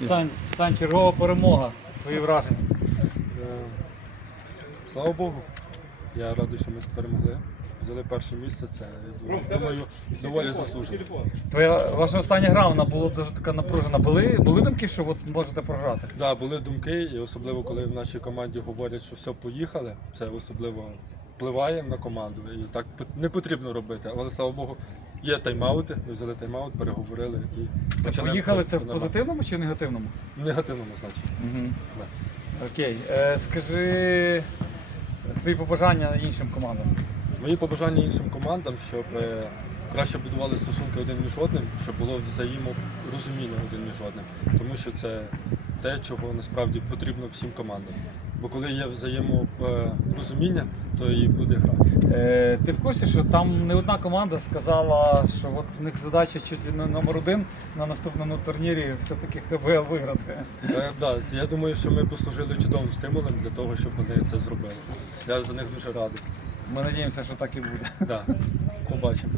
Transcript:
Сань, Сань, чергова перемога. Твої враження. Е, Слава Богу. Я радий, що ми перемогли. Взяли перше місце. Це думаю, доволі заслужено. Твоя ваша остання гра вона була дуже така напружена. Були, були думки, що от можете програти? Да, були думки, і особливо коли в нашій команді говорять, що все поїхали, це особливо впливає на команду. І так не потрібно робити. Але слава Богу, є тайм-аути. Ми взяли тайм-аут, переговорили і Це почали поїхали це в нормально. позитивному чи в негативному? В негативному значенні. Угу. Да. Окей. Е, скажи твої побажання іншим командам. Мої побажання іншим командам, щоб е, краще будували стосунки один між одним, щоб було взаєморозуміння один між одним. Тому що це те, чого насправді потрібно всім командам. Бо коли є взаєморозуміння, то і буде гра. Е, ти в курсі, що там не одна команда сказала, що от в них задача чуть ли не номер один на наступному турнірі все-таки ХБЛ виграти. Е, да, я думаю, що ми послужили чудовим стимулом для того, щоб вони це зробили. Я за них дуже радий. Ми надіємося, що так і буде. Да. Побачимо.